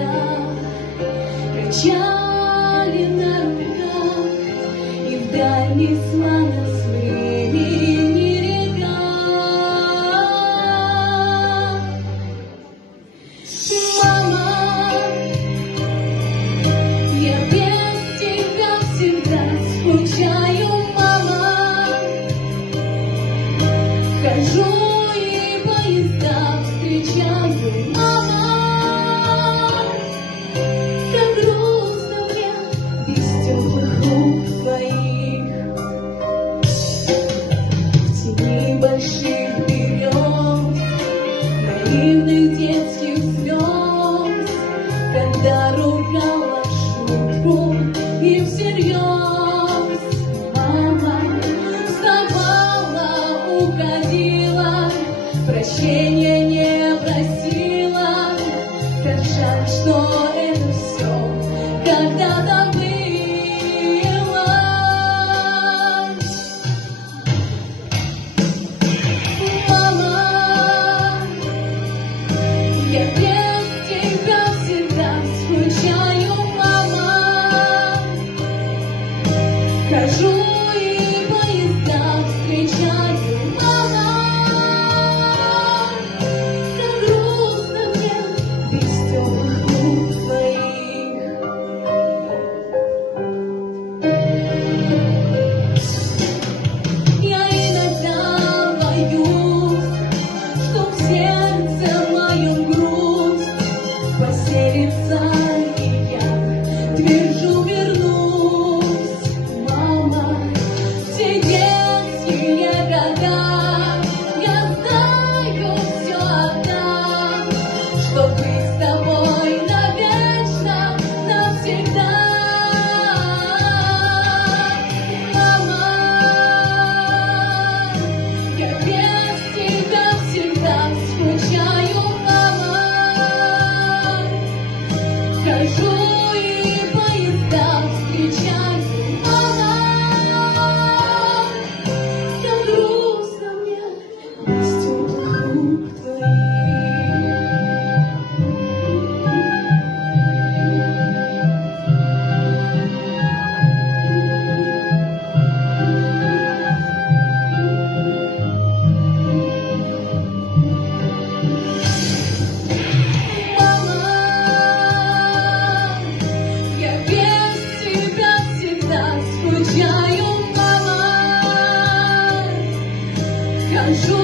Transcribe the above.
снегах, качали на руках, и вдаль несла нас времени река. Мама, я без тебя всегда скучаю, мама. Хожу и поезда встречаю, мама. Как грустно мне без теплых рук твоих, в тени больших берез, наивных детских слез, когда ругала в шутку и всерьез. Мама вставала, уходила, прощения не просила. Как жаль, что это все когда-то было. Мама, я без тебя всегда скучаю, мама. Хожу и поезда встречаю, мама. Как грустно мне без теплых рук твоих. Я иногда боюсь, что в сердце моем грусть поселится, и я твержу вернусь, мама. В те детские года я знаю, все отдам, чтоб быть с тобой навечно, навсегда. Мама, я без тебя всегда скучаю, мама. Хожу и поезда встречаю, мама. Как грустно мне без теплых рук твоих. Мама, я без тебя всегда скучаю, мама. Хожу